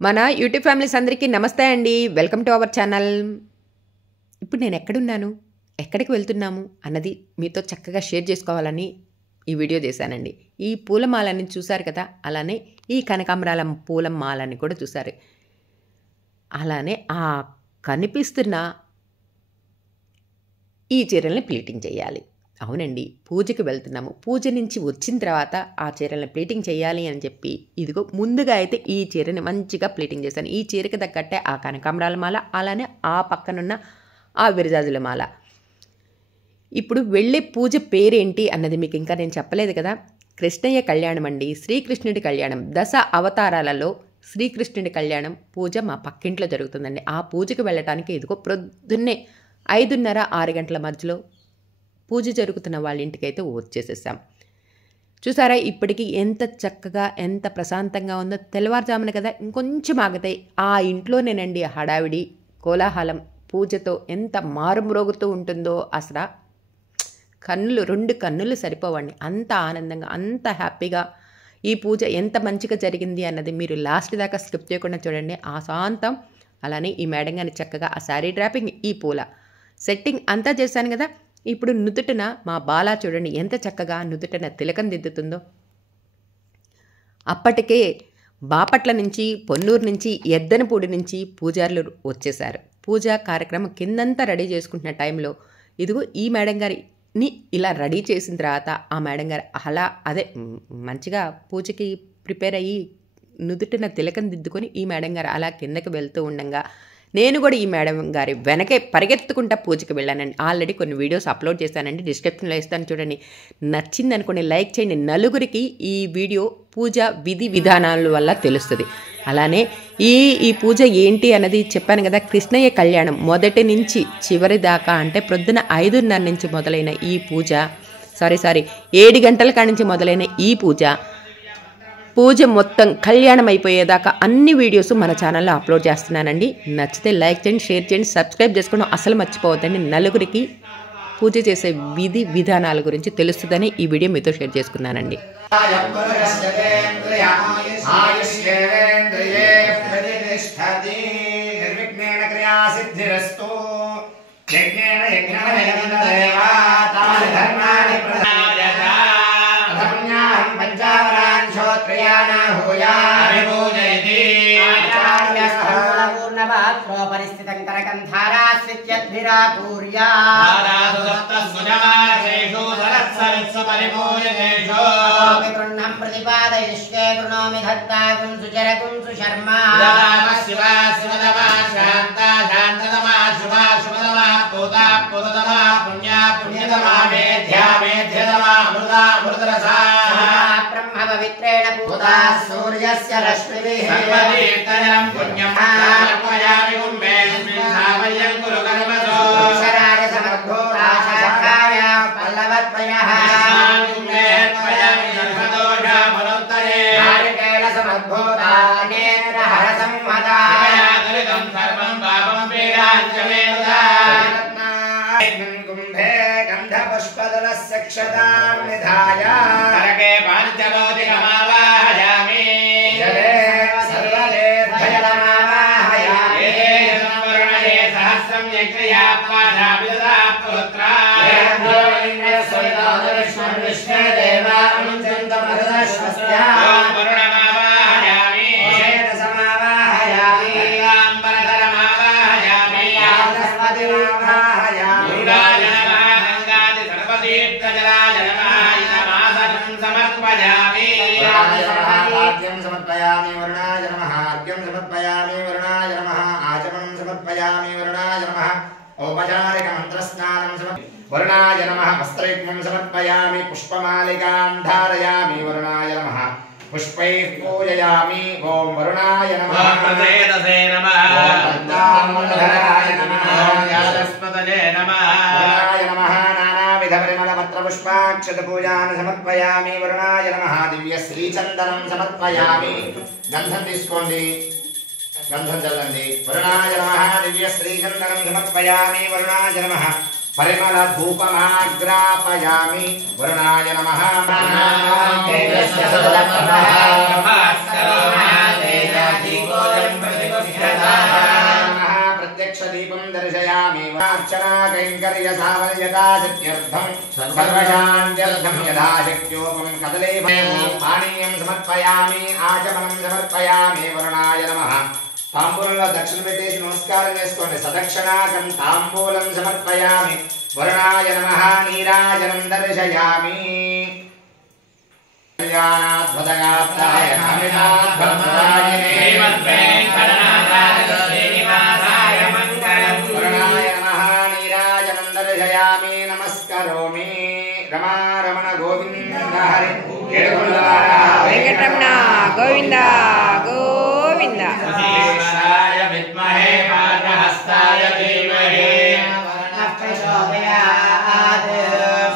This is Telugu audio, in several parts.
మన యూట్యూబ్ ఫ్యామిలీస్ అందరికీ నమస్తే అండి. Welcome to our channel. ఇప్పుడు నేను ఎక్కడున్నాను, ఎక్కడికి వెళ్తున్నాము అన్నది మీతో చక్కగా షేర్ చేసుకోవాలని ఈ వీడియో చేశానండి. ఈ పూలమాలని చూశారు కదా, అలానే ఈ కనకాంబరాల పూలమాలని కూడా చూశారు. అలానే ఆ కనిపిస్తున్న ఈ చీరల్ని ప్లీటింగ్ చేయాలి. అవునండి, పూజకి వెళ్తున్నాము. పూజ నుంచి వచ్చిన తర్వాత ఆ చీరలను ప్లీటింగ్ చేయాలి అని చెప్పి ఇదిగో ముందుగా అయితే ఈ చీరని మంచిగా ప్లీటింగ్ చేశాను. ఈ చీరకి తగ్గట్టే ఆ కనకాంబరాల మాల, అలానే ఆ పక్కనున్న ఆ విరజాజుల మాల. ఇప్పుడు వెళ్ళే పూజ పేరేంటి అన్నది మీకు ఇంకా నేను చెప్పలేదు కదా. కృష్ణయ్య కళ్యాణం అండి, శ్రీకృష్ణుడి కళ్యాణం. దశ అవతారాలలో శ్రీకృష్ణుడి కళ్యాణం పూజ మా పక్కింట్లో జరుగుతుందండి. ఆ పూజకి వెళ్ళటానికి ఇదిగో ప్రొద్దున్నే 5:30, 6 గంటల మధ్యలో పూజ జరుగుతున్న వాళ్ళ ఇంటికైతే వచ్చేసేసాం. చూసారా ఇప్పటికీ ఎంత చక్కగా ఎంత ప్రశాంతంగా ఉందో. తెల్లవారుజామున కదా, ఇంకొంచెం ఆగితే ఆ ఇంట్లోనేనండి హడావిడి కోలాహలం పూజతో ఎంత మారుమ్రోగుతూ ఉంటుందో అసలు రెండు కన్నులు సరిపోవండి. అంత ఆనందంగా అంత హ్యాపీగా ఈ పూజ ఎంత మంచిగా జరిగింది అన్నది మీరు లాస్ట్ దాకా స్కిప్ చేయకుండా చూడండి. ఆ శాంతం అలానే ఈ మేడం గారి చక్కగా ఆ శారీ డ్రాపింగ్, ఈ పూల సెట్టింగ్ అంతా చేశాను కదా. ఇప్పుడు నుదుటిన మా బాలా చూడండి ఎంత చక్కగా నుదుటిన తిలకం దిద్దుతుందో. అప్పటికే బాపట్ల నుంచి, పొన్నూరు నుంచి, ఎద్దనపూడి నుంచి పూజారులు వచ్చేశారు. పూజా కార్యక్రమం కిందంతా రెడీ చేసుకుంటున్న టైంలో ఇదిగో ఈ మేడం గారిని ఇలా రెడీ చేసిన తర్వాత ఆ మేడం గారు అలా మంచిగా పూజకి ప్రిపేర్ అయ్యి నుదుటిన తిలకం దిద్దుకొని ఈ మేడం గారు అలా కిందకి వెళ్తూ ఉండగా నేను కూడా ఈ మేడం గారి వెనకే పరిగెత్తుకుంటా పూజకి వెళ్ళానండి. ఆల్రెడీ కొన్ని వీడియోస్ అప్లోడ్ చేశానండి, డిస్క్రిప్షన్లో ఇస్తాను చూడండి. నచ్చింది అనుకోండి, లైక్ చేయండి. నలుగురికి ఈ వీడియో పూజ విధి విధానాల వల్ల తెలుస్తుంది. అలానే ఈ పూజ ఏంటి అన్నది చెప్పాను కదా. కృష్ణయ్య కళ్యాణం మొదటి నుంచి చివరి దాకా అంటే ప్రొద్దున 5:30 నుంచి మొదలైన ఈ పూజ 7 గంటల కాడి నుంచి మొదలైన ఈ పూజ మొత్తం కళ్యాణం అయిపోయేదాకా అన్ని వీడియోస్ మన ఛానల్లో అప్లోడ్ చేస్తున్నానండి. నచ్చితే లైక్ చేయండి, షేర్ చేయండి, సబ్స్క్రైబ్ చేసుకోవడం అసలు మర్చిపోవద్దండి. నలుగురికి పూజ చేసే విధి విధానాల గురించి తెలుస్తుందని ఈ వీడియో మీతో షేర్ చేసుకున్నానండి. పవిత్రేణ పూతా సూర్యస్య రశ్మిభిః సర్వతీర్థజలం పుణ్యం ఆత్మయామి కుంభే స్మిన్ధామయం కురు కర్మసో శరాయ సమద్భూతా శాఖాయ పల్లవత్వయః కుంభే త్వయామి సర్వదోష ఫలోత్తరే నారికేళ సమద్భూతా నేత్రహర సంహదా దరితం సర్వం పాపం పీడాంచమేదా కుంభే గంధపుష్పదలస్య క్షతాం నిధాయ నరకే పాంచలోదికమావాహయామి జలే సర్వదేర్భయలమావాహయామి ఏతేజనవర్ణయే సహస్రం యజ్ఞయా పాఠాభిదదా పుత్రా విష్ణుదేవా అనుచంతమరుదశ్వస్యా వరుణమావాహయామి సమావాహయామి అంబరధరమావాహయామి సరస్వతిమావాహయామి సమర్పయామి వరుణాయ నమః. అర్ఘ్యం సమర్పయామి వరుణాయ నమః. ఆచమనం సమర్పయామి వరుణాయ నమః. ఔపచారిక మంత్రస్నానం వరుణాయ నమః. వస్త్రయజ్ఞం సమర్పయామి. పుష్పమాలికాం ధారయామి వరుణాయ నమః. పుష్పైః పూజయామి. ఓం వరుణాయ నమః. ప్రజేతసే నమః. ధరాయ నమః. యాదస్పతజే నమః. వరుణాయ నమః. నానావిధ పరిమళపత్ర పుష్పాక్షత పూజాన్ని సమర్పయామి వరుణాయ నమః. దివ్య శ్రీచందనం సమర్పయామి. గంధం తీసుకోండి, గంధం చల్లండి. వరుణాయ నమః. దివ్య శ్రీచందనం సమర్పయామి వరుణాయ నమః. పరిమళ ధూపమాగ్రాపయామి వరుణాయ నమః. प्रत्यक्ष दीपं दर्शयामि अर्चना कैंकर्य सावल्यता सिद्ध्यर्थं सर्वशान्त्यर्थं यथाशक्योपं कदले पानीयं समर्पयामि आचमनं समर्पयामि वरुणाय नमः तांबूలంలో దక్షిణ పెట్టేసి నమస్కారం చేసుకోండి సదక్షిణాకం తాంబూలం సమర్పయామి వరుణాయ నమః నీరాజనం దర్శయామి కళ్యాణాద్భుతగాత్రాయ నమితాద్భుతరాయనే శ్రీనివాసాయ మంగళం వరుణాయ నమః నీరాజనం దర్శయామి నమస్కరోమి రమా రమణ గోవింద హరి వెంకటరమణ గోవింద గోవింద శేషాయ విద్మహే పాదహస్తాయ ధీమహి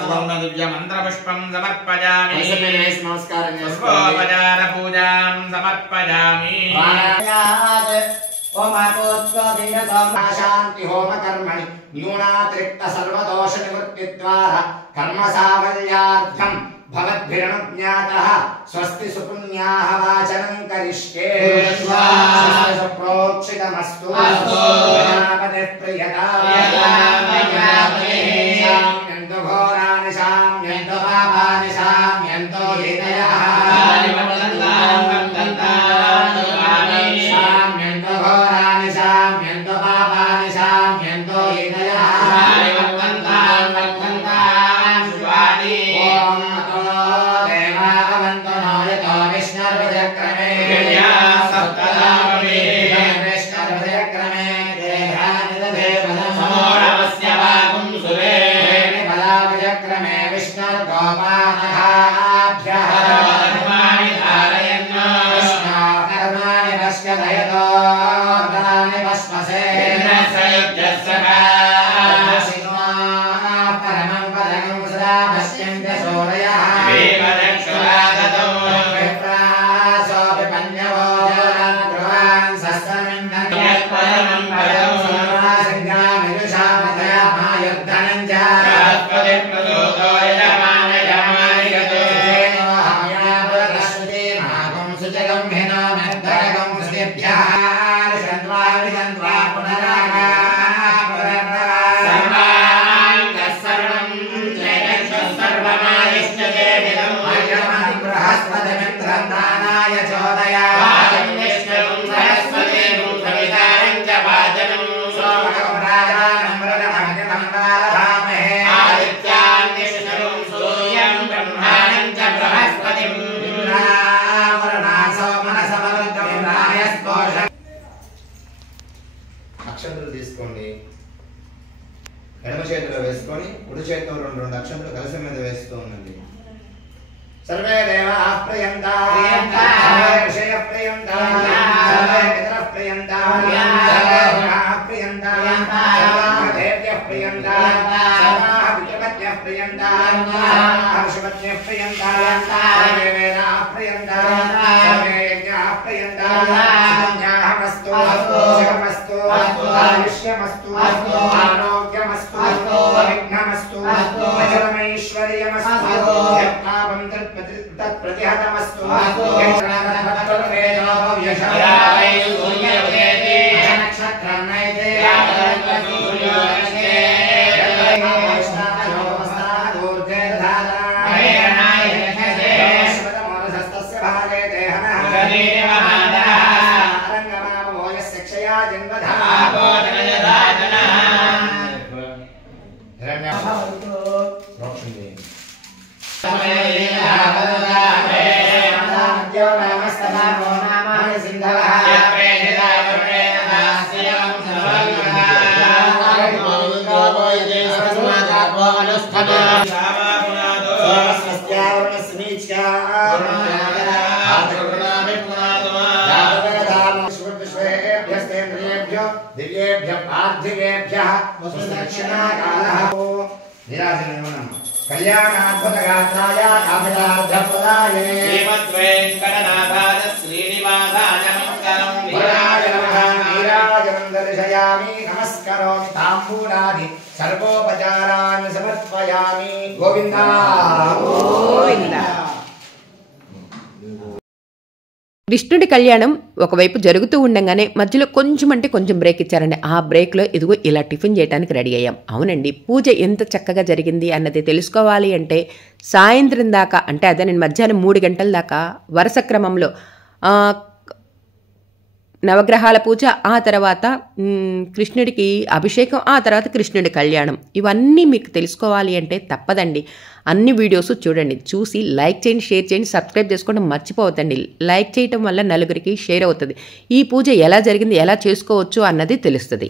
సుగంధ దివ్య మంత్ర పుష్పం సమర్పయామి నమస్కారం చేసుకోపచార పూజాం సమర్పయామి శాంతి హోమ కర్మణి న్యూనాతిరిక్త సర్వదోష నివృత్తి ద్వారా కర్మ సాఫల్యార్థం भवद्भिरणज्ञातः स्वस्ति सुपुण्याः वाचनं करिष्ये प्रोक्षितमस्तु गणापतिः प्रियताम्यन्तु घोराणि शाम्यन्तु पापानि शाम्यन्तु हृदयः शाम्यन्तु घोराणि शाम्यन्तु पापानि शाम्यन्तु हृदयः అక్షంతలు తీసుకోండి ఎడమ చేతిలో వేసుకొని కుడి చేతితో రెండు అక్షంతలు కలశం మీద వేస్తూ ఉండండి सर्वे देवाः प्रियन्ताः सर्वे ऋषयः प्रियन्ताः सर्वे पितरः प्रियन्ताः सर्वे गुणाः प्रियन्ताः सर्वाः देव्यः प्रियन्ताः सर्वाः पितृपत्यः प्रियन्ताः सर्वाः ऋषिपत्यः प्रियन्ताः सर्वे वेदाः प्रियन्ताः सर्वे यज्ञाः प्रियन्ताः पुण्याहमस्तु शिवमस्तु आयुष्यमस्तु आरोग्यमस्तु विघ्नमस्तु अचलमैश्वर्यमस्तु यत्पापं तत्प्रतिहतमस्तु नक्षत्रं नैते दिव्येभ्यः पार्थिवेभ्यः दक्षिणाकालः निराजनम् कल्याणाद्भुतगात्राय कामितार्थप्रदायिने श्रीमद्वेङ्कटनाथाय श्रीनिवासाय मङ्गलम् वराय नमः नीराजनं दर्शयामि नमस्करोमि ताम्बूलादि सर्वोपचारान् समर्पयामि गोविन्दा गोविन्दा। కృష్ణుడి కళ్యాణం ఒకవైపు జరుగుతూ ఉండగానే మధ్యలో కొంచెం అంటే కొంచెం బ్రేక్ ఇచ్చారండి. ఆ బ్రేక్లో ఇదిగో ఇలా టిఫిన్ చేయడానికి రెడీ అయ్యాం. అవునండి, పూజ ఎంత చక్కగా జరిగింది అన్నది తెలుసుకోవాలి అంటే సాయంత్రం దాకా, అంటే అదే నేను మధ్యాహ్నం 3 గంటల దాకా వరుస క్రమంలో నవగ్రహాల పూజ, ఆ తర్వాత కృష్ణుడికి అభిషేకం, ఆ తర్వాత కృష్ణుడి కళ్యాణం, ఇవన్నీ మీకు తెలుసుకోవాలి అంటే తప్పదండి, అన్ని వీడియోస్ చూడండి. చూసి లైక్ చేయండి, షేర్ చేయండి, సబ్స్క్రైబ్ చేసుకోవడం మర్చిపోవద్దండి. లైక్ చేయటం వల్ల నలుగురికి షేర్ అవుతుంది. ఈ పూజ ఎలా జరిగింది, ఎలా చేసుకోవచ్చు అన్నది తెలుస్తుంది.